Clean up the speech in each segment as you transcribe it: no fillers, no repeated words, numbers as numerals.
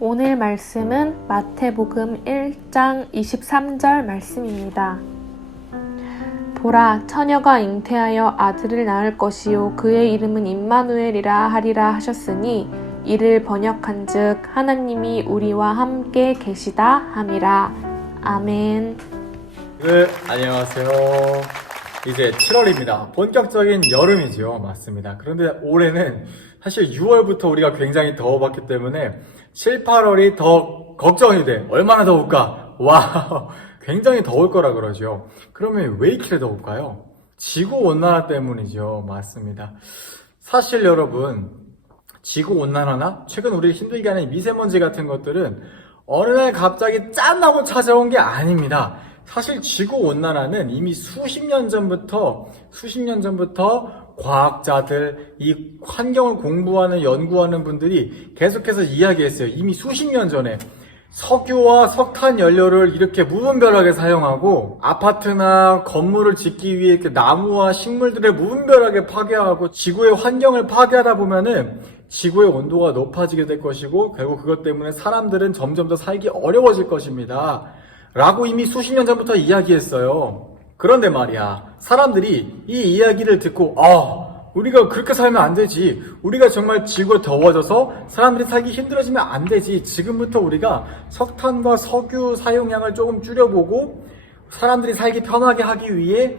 오늘 말씀은 마태복음 1장 23절 말씀입니다. 보라, 처녀가 잉태하여 아들을 낳을 것이요 그의 이름은 임마누엘이라 하리라 하셨으니 이를 번역한즉 하나님이 우리와 함께 계시다 함이라. 아멘. 네, 안녕하세요. 이제 7월입니다. 본격적인 여름이죠. 맞습니다. 그런데 올해는 사실 6월부터 우리가 굉장히 더워봤기 때문에 7, 8월이 더 걱정이 돼. 얼마나 더울까? 와, 굉장히 더울 거라 그러죠. 그러면 왜 이렇게 더울까요? 지구온난화 때문이죠. 맞습니다. 사실 여러분, 지구온난화나 최근 우리 힘들게 하는 미세먼지 같은 것들은 어느 날 갑자기 짠 하고 찾아온 게 아닙니다. 사실 지구온난화는 이미 수십 년 전부터 과학자들, 이 환경을 공부하는, 연구하는 분들이 계속해서 이야기했어요. 이미 수십 년 전에 석유와 석탄 연료를 이렇게 무분별하게 사용하고 아파트나 건물을 짓기 위해 이렇게 나무와 식물들을 무분별하게 파괴하고 지구의 환경을 파괴하다 보면은 지구의 온도가 높아지게 될 것이고 결국 그것 때문에 사람들은 점점 더 살기 어려워질 것입니다. 라고 이미 수십 년 전부터 이야기했어요. 그런데 말이야, 사람들이 이 이야기를 듣고 우리가 그렇게 살면 안 되지. 우리가 정말 지구가 더워져서 사람들이 살기 힘들어지면 안 되지. 지금부터 우리가 석탄과 석유 사용량을 조금 줄여보고 사람들이 살기 편하게 하기 위해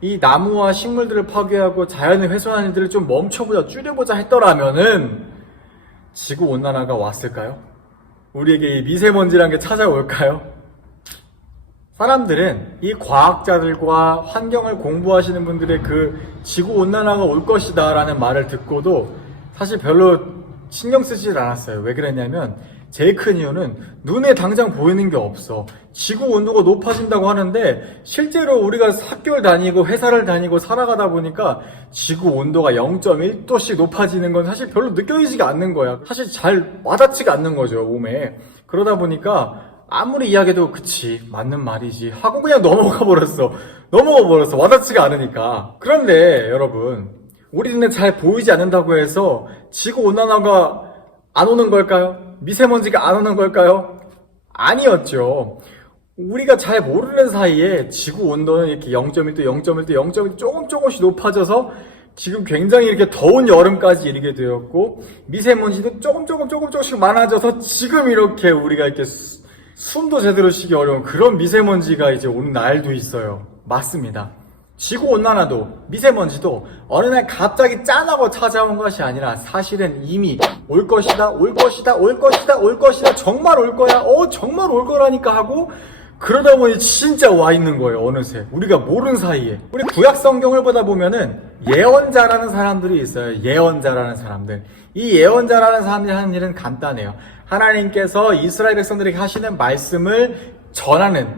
이 나무와 식물들을 파괴하고 자연을 훼손하는 일들을 좀 멈춰보자, 줄여보자 했더라면은 지구온난화가 왔을까요? 우리에게 이 미세먼지란 게 찾아올까요? 사람들은 이 과학자들과 환경을 공부하시는 분들의 그 지구온난화가 올 것이다 라는 말을 듣고도 사실 별로 신경 쓰질 않았어요. 왜 그랬냐면 제일 큰 이유는 눈에 당장 보이는 게 없어. 지구 온도가 높아진다고 하는데 실제로 우리가 학교를 다니고 회사를 다니고 살아가다 보니까 지구 온도가 0.1도씩 높아지는 건 사실 별로 느껴지지가 않는 거야. 사실 잘 와닿지가 않는 거죠, 몸에. 그러다 보니까 아무리 이야기해도 그치, 맞는 말이지 하고 그냥 넘어가 버렸어. 와닿지가 않으니까. 그런데 여러분, 우리 눈에 잘 보이지 않는다고 해서 지구온난화가 안 오는 걸까요? 미세먼지가 안 오는 걸까요? 아니었죠. 우리가 잘 모르는 사이에 지구 온도는 이렇게 0.1도 조금씩 높아져서 지금 굉장히 이렇게 더운 여름까지 이르게 되었고 미세먼지도 조금씩 많아져서 지금 이렇게 우리가 이렇게 숨도 제대로 쉬기 어려운 그런 미세먼지가 이제 온 날도 있어요. 맞습니다. 지구온난화도 미세먼지도 어느 날 갑자기 짠하고 찾아온 것이 아니라 사실은 이미 올 것이다 정말 올 거야 정말 올 거라니까 하고 그러다 보니 진짜 와 있는 거예요. 어느새 우리가 모르는 사이에. 우리 구약 성경을 보다 보면은 예언자라는 사람들이 있어요. 예언자라는 사람들. 이 예언자라는 사람들이 하는 일은 간단해요. 하나님께서 이스라엘 백성들에게 하시는 말씀을 전하는,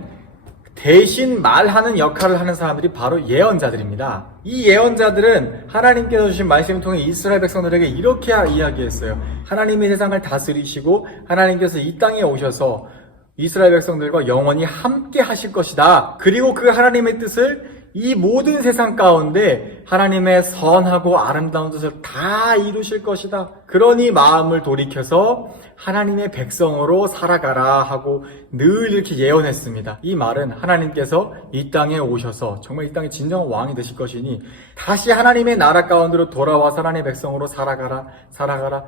대신 말하는 역할을 하는 사람들이 바로 예언자들입니다. 이 예언자들은 하나님께서 주신 말씀을 통해 이스라엘 백성들에게 이렇게 이야기했어요. 하나님이 세상을 다스리시고 하나님께서 이 땅에 오셔서 이스라엘 백성들과 영원히 함께 하실 것이다. 그리고 그 하나님의 뜻을 이 모든 세상 가운데 하나님의 선하고 아름다운 뜻을 다 이루실 것이다. 그러니 마음을 돌이켜서 하나님의 백성으로 살아가라 하고 늘 이렇게 예언했습니다. 이 말은 하나님께서 이 땅에 오셔서 정말 이 땅의 진정한 왕이 되실 것이니 다시 하나님의 나라 가운데로 돌아와서 하나님의 백성으로 살아가라,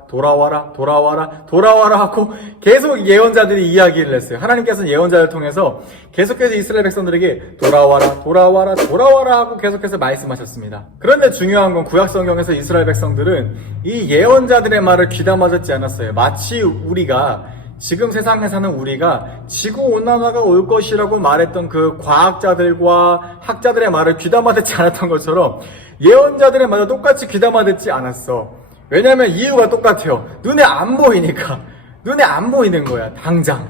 돌아와라 하고 계속 예언자들이 이야기를 했어요. 하나님께서는 예언자를 통해서 계속해서 이스라엘 백성들에게 돌아와라 하고 계속해서 말씀하셨습니다. 그런데 중요한 건 구약 성경에서 이스라엘 백성들은 이 예언자들의 말을 귀담아듣지 않았어요. 마치 우리가 지금 세상에 사는 우리가 지구온난화가 올 것이라고 말했던 그 과학자들과 학자들의 말을 귀담아듣지 않았던 것처럼 예언자들의 말도 똑같이 귀담아듣지 않았어. 왜냐하면 이유가 똑같아요. 눈에 안 보이니까. 눈에 안 보이는 거야. 당장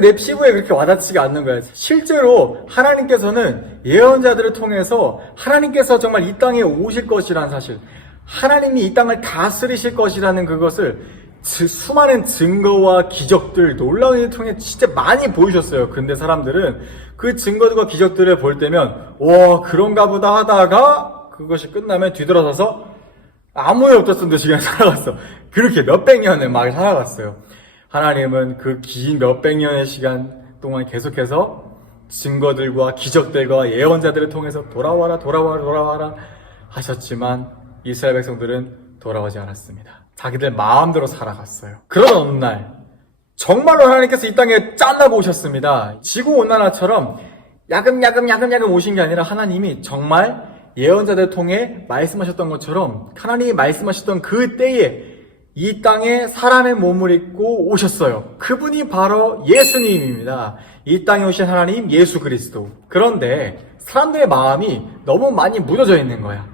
내 피부에 그렇게 와닿지가 않는 거야. 실제로 하나님께서는 예언자들을 통해서 하나님께서 정말 이 땅에 오실 것이라는 사실, 하나님이 이 땅을 다스리실 것이라는 그것을 수많은 증거와 기적들, 놀라운 일을 통해 진짜 많이 보이셨어요. 근데 사람들은 그 증거들과 기적들을 볼 때면 그런가 보다 하다가 그것이 끝나면 뒤돌아서서 아무 일 없었던 듯이 그냥 살아갔어. 그렇게 몇백 년을 막 살아갔어요. 하나님은 그 긴 몇백 년의 시간 동안 계속해서 증거들과 기적들과 예언자들을 통해서 돌아와라 하셨지만 이스라엘 백성들은 돌아오지 않았습니다. 자기들 마음대로 살아갔어요. 그런 어느 날 정말로 하나님께서 이 땅에 짠나고 오셨습니다. 지구온난화처럼 야금야금 오신 게 아니라 하나님이 정말 예언자들 통해 말씀하셨던 것처럼 하나님이 말씀하셨던 그 때에 이 땅에 사람의 몸을 입고 오셨어요. 그분이 바로 예수님입니다. 이 땅에 오신 하나님 예수 그리스도. 그런데 사람들의 마음이 너무 많이 무너져 있는 거야.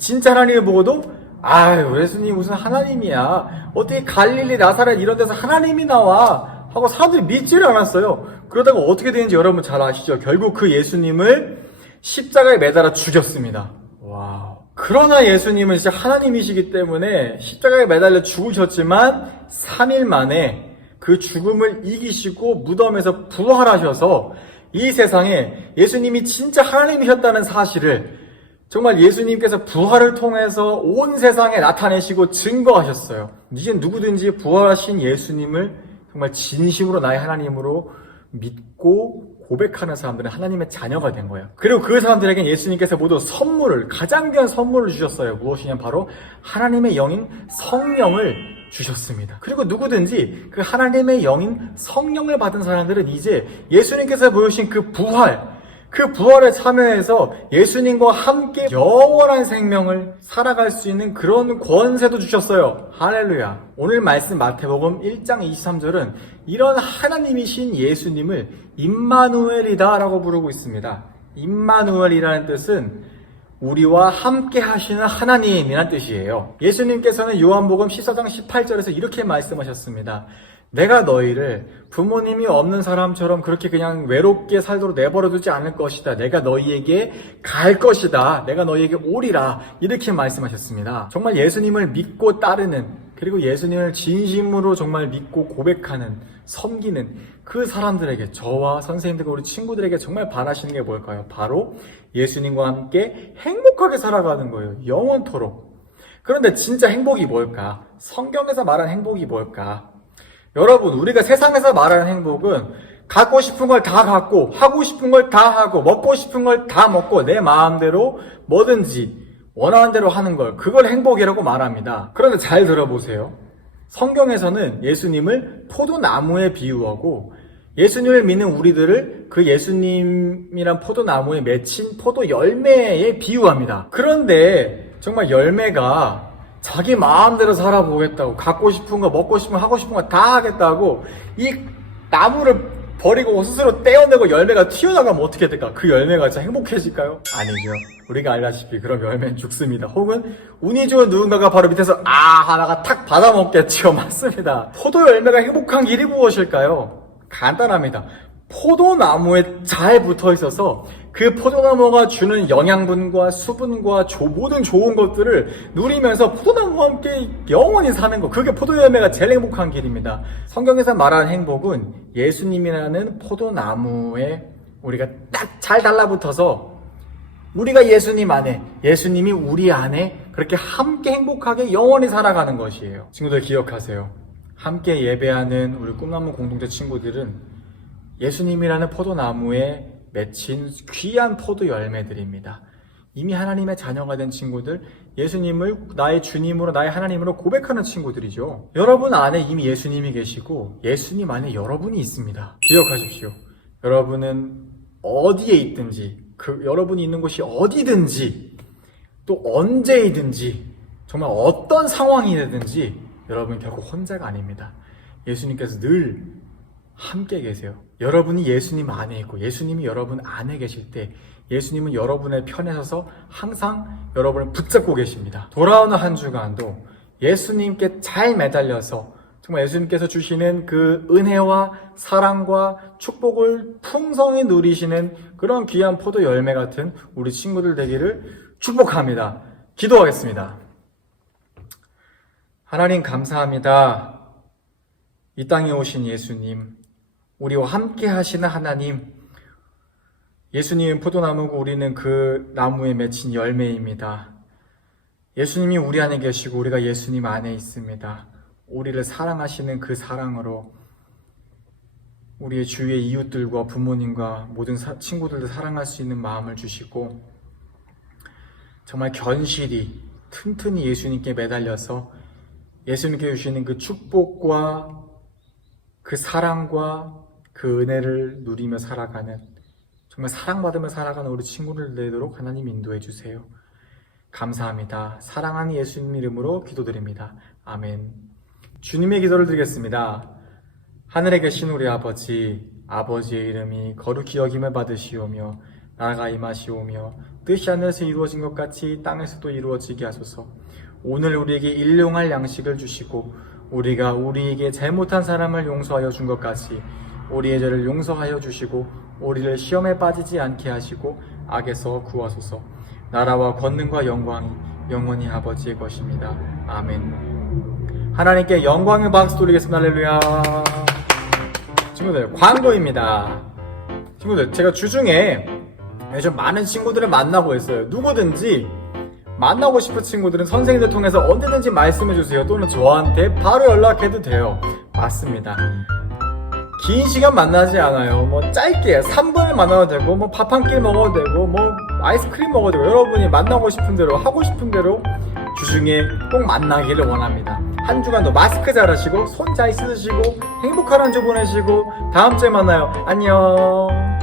진짜 하나님을 보고도 아유 예수님 무슨 하나님이야. 어떻게 갈릴리 나사렛 이런 데서 하나님이 나와 하고 사람들이 믿지를 않았어요. 그러다가 어떻게 되는지 여러분 잘 아시죠? 결국 그 예수님을 십자가에 매달아 죽였습니다. 와우. 그러나 예수님은 진짜 하나님이시기 때문에 십자가에 매달려 죽으셨지만 3일 만에 그 죽음을 이기시고 무덤에서 부활하셔서 이 세상에 예수님이 진짜 하나님이셨다는 사실을 정말 예수님께서 부활을 통해서 온 세상에 나타내시고 증거하셨어요. 이제 누구든지 부활하신 예수님을 정말 진심으로 나의 하나님으로 믿고 고백하는 사람들은 하나님의 자녀가 된 거예요. 그리고 그 사람들에겐 예수님께서 모두 가장 귀한 선물을 주셨어요. 무엇이냐면 바로 하나님의 영인 성령을 주셨습니다. 그리고 누구든지 그 하나님의 영인 성령을 받은 사람들은 이제 예수님께서 보여주신 그 부활에 참여해서 예수님과 함께 영원한 생명을 살아갈 수 있는 그런 권세도 주셨어요. 할렐루야. 오늘 말씀 마태복음 1장 23절은 이런 하나님이신 예수님을 임마누엘이다 라고 부르고 있습니다. 임마누엘이라는 뜻은 우리와 함께 하시는 하나님이라는 뜻이에요. 예수님께서는 요한복음 14장 18절에서 이렇게 말씀하셨습니다. 내가 너희를 부모님이 없는 사람처럼 그렇게 그냥 외롭게 살도록 내버려 두지 않을 것이다. 내가 너희에게 갈 것이다. 내가 너희에게 오리라. 이렇게 말씀하셨습니다. 정말 예수님을 믿고 따르는, 그리고 예수님을 진심으로 정말 믿고 고백하는, 섬기는 그 사람들에게, 저와 선생님들과 우리 친구들에게 정말 바라시는 게 뭘까요? 바로 예수님과 함께 행복하게 살아가는 거예요. 영원토록. 그런데 진짜 행복이 뭘까? 성경에서 말하는 행복이 뭘까? 여러분, 우리가 세상에서 말하는 행복은 갖고 싶은 걸 다 갖고, 하고 싶은 걸 다 하고, 먹고 싶은 걸 다 먹고, 내 마음대로 뭐든지 원하는 대로 하는 걸, 그걸 행복이라고 말합니다. 그런데 잘 들어보세요. 성경에서는 예수님을 포도나무에 비유하고, 예수님을 믿는 우리들을 그 예수님이란 포도나무에 맺힌 포도 열매에 비유합니다. 그런데 정말 열매가 자기 마음대로 살아보겠다고, 갖고 싶은 거, 먹고 싶은 거, 하고 싶은 거 다 하겠다고 이 나무를 버리고 스스로 떼어내고 열매가 튀어나가면 어떻게 될까? 그 열매가 진짜 행복해질까요? 아니죠. 우리가 알다시피 그런 열매는 죽습니다. 혹은 운이 좋은 누군가가 바로 밑에서 하나가 탁 받아먹겠죠. 맞습니다. 포도 열매가 행복한 길이 무엇일까요? 간단합니다. 포도나무에 잘 붙어 있어서 그 포도나무가 주는 영양분과 수분과 모든 좋은 것들을 누리면서 포도나무와 함께 영원히 사는 것, 그게 포도열매가 제일 행복한 길입니다. 성경에서 말하는 행복은 예수님이라는 포도나무에 우리가 딱 잘 달라붙어서 우리가 예수님 안에, 예수님이 우리 안에 그렇게 함께 행복하게 영원히 살아가는 것이에요. 친구들 기억하세요. 함께 예배하는 우리 꿈나무 공동체 친구들은 예수님이라는 포도나무에 맺힌 귀한 포도 열매들입니다. 이미 하나님의 자녀가 된 친구들, 예수님을 나의 주님으로, 나의 하나님으로 고백하는 친구들이죠. 여러분 안에 이미 예수님이 계시고 예수님 안에 여러분이 있습니다. 기억하십시오. 여러분은 어디에 있든지, 여러분이 있는 곳이 어디든지, 또 언제이든지, 정말 어떤 상황이 되든지 여러분 결코 혼자가 아닙니다. 예수님께서 늘 함께 계세요. 여러분이 예수님 안에 있고 예수님이 여러분 안에 계실 때 예수님은 여러분의 편에 서서 항상 여러분을 붙잡고 계십니다. 돌아오는 한 주간도 예수님께 잘 매달려서 정말 예수님께서 주시는 그 은혜와 사랑과 축복을 풍성히 누리시는 그런 귀한 포도 열매 같은 우리 친구들 되기를 축복합니다. 기도하겠습니다. 하나님 감사합니다. 이 땅에 오신 예수님, 우리와 함께 하시는 하나님, 예수님은 포도나무고 우리는 그 나무에 맺힌 열매입니다. 예수님이 우리 안에 계시고 우리가 예수님 안에 있습니다. 우리를 사랑하시는 그 사랑으로 우리의 주위의 이웃들과 부모님과 모든 친구들도 사랑할 수 있는 마음을 주시고 정말 견실히 튼튼히 예수님께 매달려서 예수님께 주시는 그 축복과 그 사랑과 그 은혜를 누리며 살아가는 정말 사랑받으며 살아가는 우리 친구를 되도록 하나님 인도해 주세요. 감사합니다. 사랑하는 예수님 이름으로 기도드립니다. 아멘. 주님의 기도를 드리겠습니다. 하늘에 계신 우리 아버지, 아버지의 이름이 거룩히 여김을 받으시오며 나라가 임하시오며 뜻이 하늘에서 이루어진 것 같이 땅에서도 이루어지게 하소서. 오늘 우리에게 일용할 양식을 주시고 우리가 우리에게 잘못한 사람을 용서하여 준 것 같이 우리의 죄를 용서하여 주시고 우리를 시험에 빠지지 않게 하시고 악에서 구하소서. 나라와 권능과 영광이 영원히 아버지의 것입니다. 아멘. 하나님께 영광의 박수 드리겠습니다. 할렐루야. 친구들, 광고입니다. 친구들, 제가 주중에 요즘 많은 친구들을 만나고 있어요. 누구든지 만나고 싶은 친구들은 선생님들 통해서 언제든지 말씀해주세요. 또는 저한테 바로 연락해도 돼요. 맞습니다. 긴 시간 만나지 않아요. 뭐 짧게 3분을 만나도 되고 뭐 밥 한 끼 먹어도 되고 뭐 아이스크림 먹어도 되고 여러분이 만나고 싶은 대로 하고 싶은 대로 주중에 꼭 만나기를 원합니다. 한 주간도 마스크 잘 하시고 손 잘 씻으시고 행복한 한 주 보내시고 다음 주에 만나요. 안녕.